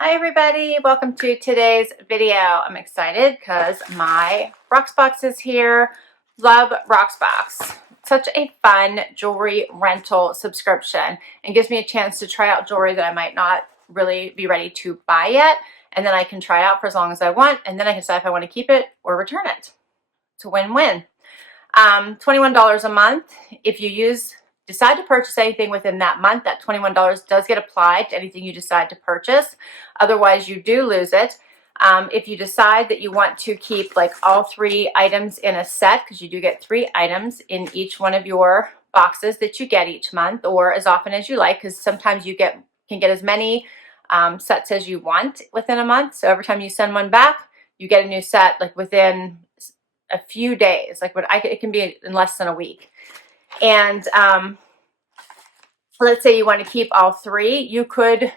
Hi everybody, welcome to today's video. I'm excited because my Rocksbox is here. Love Rocksbox. Such a fun jewelry rental subscription and gives me a chance to try out jewelry that I might not really be ready to buy yet, and then I can try out for as long as I want, and then I can decide if I want to keep it or return it. It's a win-win. $21 a month. If you decide to purchase anything within that month, that $21 does get applied to anything you decide to purchase. Otherwise, you do lose it. If you decide that you want to keep like all 3 items in a set, because you do get 3 items in each one of your boxes that you get each month, or as often as you like, because sometimes you can get as many sets as you want within a month. So every time you send one back, you get a new set like within a few days, like it can be in less than a week. And let's say you want to keep all 3, you could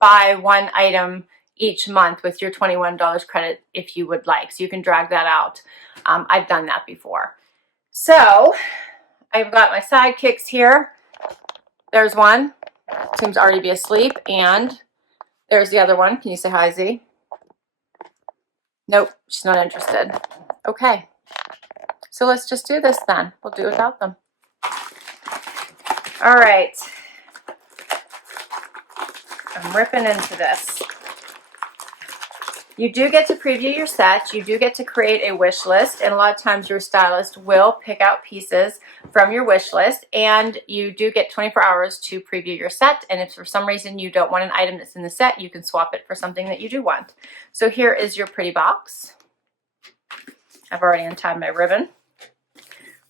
buy 1 item each month with your $21 credit if you would like. So you can drag that out. I've done that before. So I've got my sidekicks here. There's one, seems to already be asleep, and there's the other one. Can you say hi, Z? Nope, she's not interested. Okay, so let's just do this then. We'll do it without them. All right, I'm ripping into this. You do get to preview your set. You do get to create a wish list, and a lot of times your stylist will pick out pieces from your wish list, and you do get 24 hours to preview your set. And if for some reason you don't want an item that's in the set, you can swap it for something that you do want. So here is your pretty box. I've already untied my ribbon.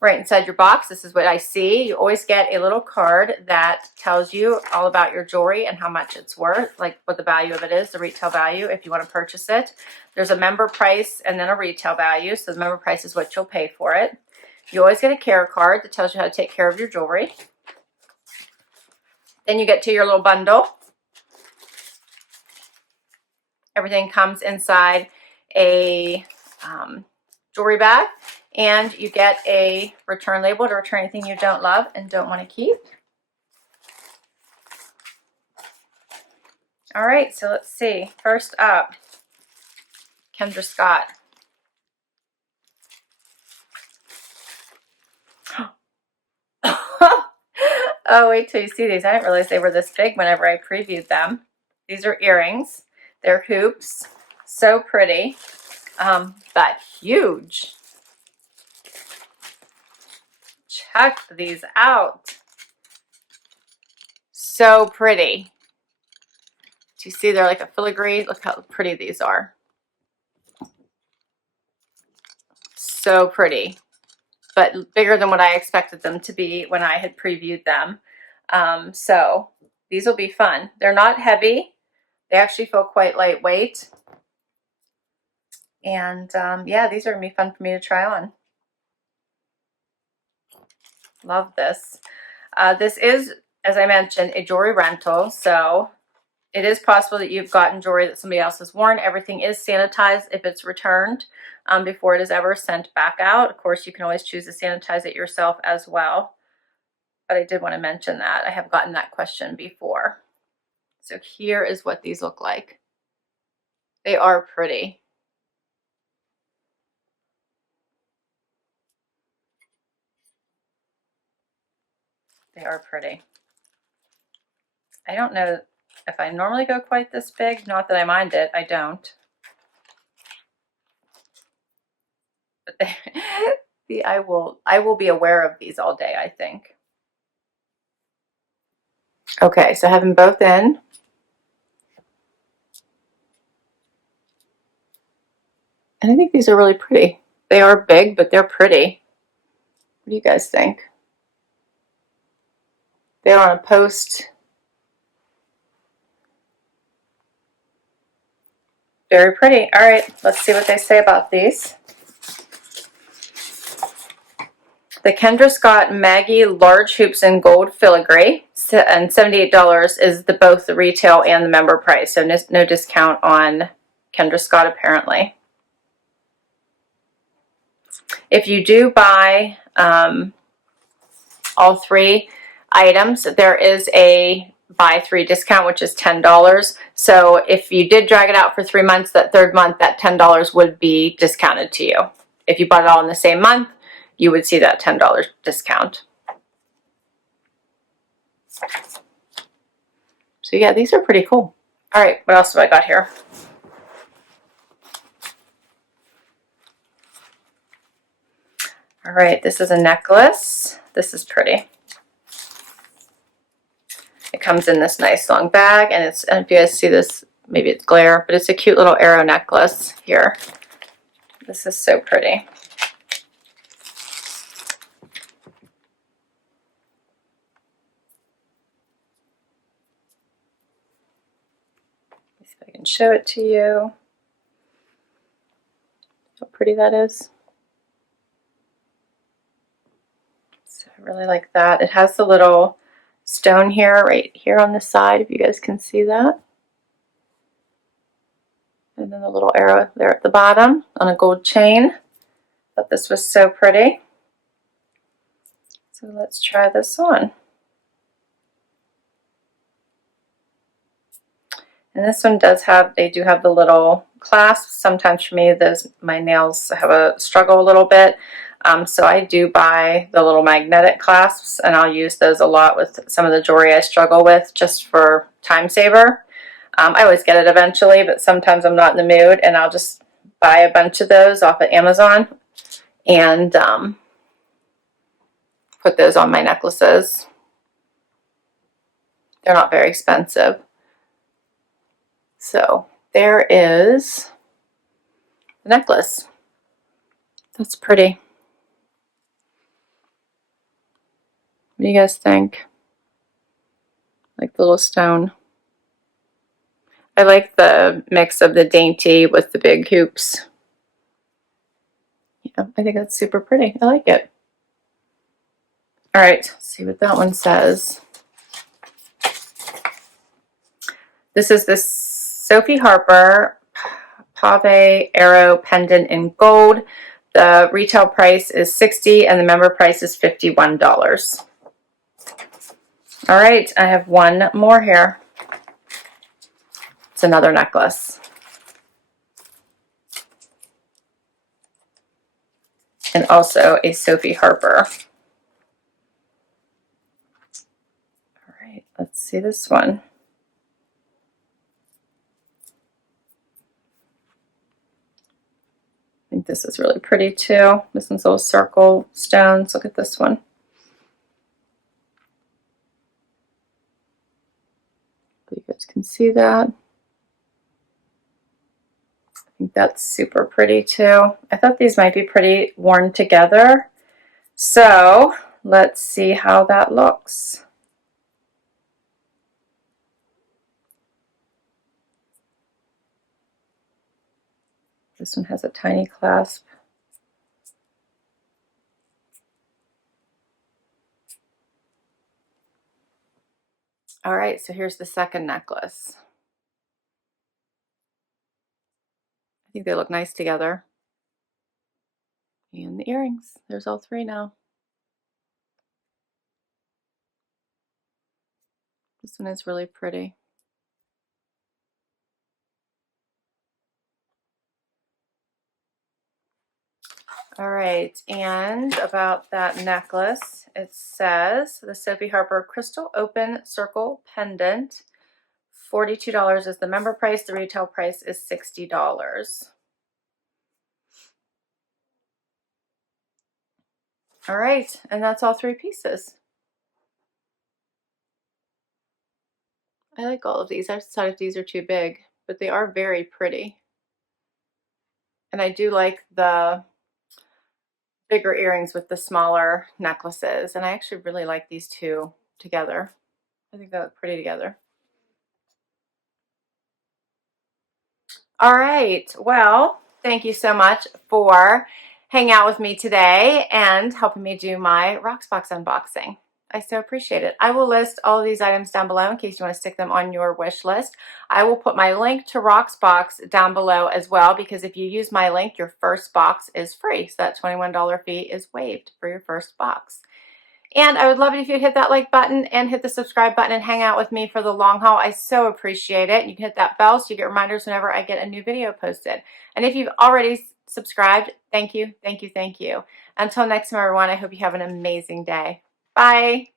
Right inside your box, this is what I see. You always get a little card that tells you all about your jewelry and how much it's worth, like what the value of it is, the retail value if you want to purchase it. There's a member price and then a retail value. So the member price is what you'll pay for it. You always get a care card that tells you how to take care of your jewelry. Then you get to your little bundle. Everything comes inside a jewelry bag. And you get a return label to return anything you don't love and don't want to keep. All right, so let's see. First up, Kendra Scott. Oh, wait till you see these. I didn't realize they were this big whenever I previewed them. These are earrings. They're hoops. So pretty, but huge. Check these out. So pretty. Do you see they're like a filigree? Look how pretty these are. So pretty, but bigger than what I expected them to be when I had previewed them. So these will be fun. They're not heavy. They actually feel quite lightweight. And yeah, these are gonna be fun for me to try on. Love this. This is, as I mentioned, a jewelry rental. So it is possible that you've gotten jewelry that somebody else has worn. Everything is sanitized if it's returned before it is ever sent back out. Of course, you can always choose to sanitize it yourself as well. But I did want to mention that. I have gotten that question before. So here is what these look like. They are pretty. They are pretty. I don't know if I normally go quite this big. Not that I mind it. I don't. But I will be aware of these all day, I think. Okay, so I have them both in. And I think these are really pretty. They are big, but they're pretty. What do you guys think? They're on a post. Very pretty. All right, let's see what they say about these. The Kendra Scott Maggie large hoops in gold filigree, and $78 is both the retail and the member price, so no discount on Kendra Scott apparently. If you do buy all 3 items, there is a buy 3 discount, which is $10. So if you did drag it out for 3 months, that third month, that $10 would be discounted to you. If you bought it all in the same month, you would see that $10 discount. So yeah, these are pretty cool. All right, what else have I got here? All right, this is a necklace. This is pretty. It comes in this nice long bag, and it's, and if you guys see this, maybe it's glare, but it's a cute little arrow necklace here. This is so pretty. Let's see if I can show it to you. How pretty that is. So I really like that. It has the little stone here, right here on the side, if you guys can see that. And then the little arrow there at the bottom on a gold chain. Thought this was so pretty. So let's try this on. And this one does have, they do have the little clasps. Sometimes for me, my nails have a struggle a little bit. So I do buy the little magnetic clasps, and I'll use those a lot with some of the jewelry I struggle with, just for time saver. I always get it eventually, but sometimes I'm not in the mood, and I'll just buy a bunch of those off of Amazon and put those on my necklaces. They're not very expensive. So there is the necklace. That's pretty. What do you guys think? Like the little stone. I like the mix of the dainty with the big hoops. Yeah, I think that's super pretty. I like it. All right, let's see what that one says. This is the Sophie Harper Pave Arrow Pendant in gold. The retail price is $60 and the member price is $51. All right, I have one more here. It's another necklace. And also a Sophie Harper. All right, let's see this one. I think this is really pretty too. This one's little circle stones. Look at this one. You guys can see that. I think that's super pretty too. I thought these might be pretty worn together. So let's see how that looks. This one has a tiny clasp. All right, so here's the second necklace. I think they look nice together. And the earrings. There's all three now. This one is really pretty. All right, and about that necklace, it says the Sophie Harper Crystal Open Circle Pendant. $42 is the member price. The retail price is $60. All right, and that's all three pieces. I like all of these. I decided these are too big, but they are very pretty. And I do like the bigger earrings with the smaller necklaces. And I actually really like these two together. I think they look pretty together. All right. Well, thank you so much for hanging out with me today and helping me do my Rocksbox unboxing. I so appreciate it. I will list all of these items down below in case you want to stick them on your wish list. I will put my link to Rocksbox down below as well, because if you use my link, your first box is free. So that $21 fee is waived for your first box. And I would love it if you'd hit that like button and hit the subscribe button and hang out with me for the long haul. I so appreciate it. You can hit that bell so you get reminders whenever I get a new video posted. And if you've already subscribed, thank you, thank you, thank you. Until next time, everyone, I hope you have an amazing day. Bye.